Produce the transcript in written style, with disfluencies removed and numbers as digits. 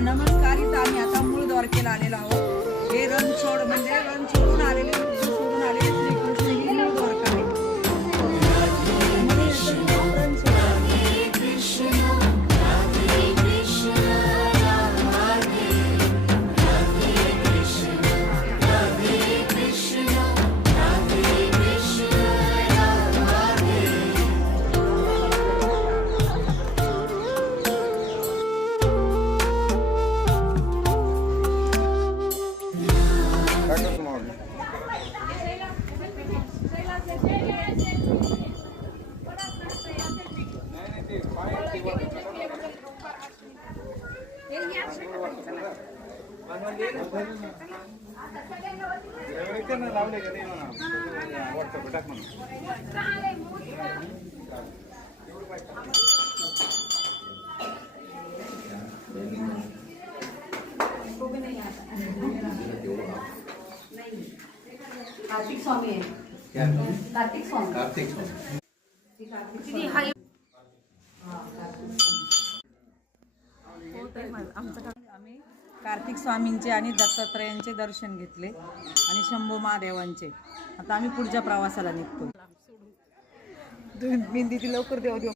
नमस्कार. इथं आम्ही आता मूळ द्वारकेला आलेलो आहोत. हे रणछोड म्हणजे रण सोडून आलेले श्रीकृष्ण ही मूळ द्वारका आहे. कार्तिक स्वामी आहे. कार्तिक स्वामी. कार्तिक स्वामी. आम्ही कार्तिक स्वामींचे आणि दत्तात्रयांचे दर्शन घेतले आणि शंभू महादेवांचे. आता आम्ही पुढच्या प्रवासाला निघतो. मेहंदी लवकर देऊ देऊ.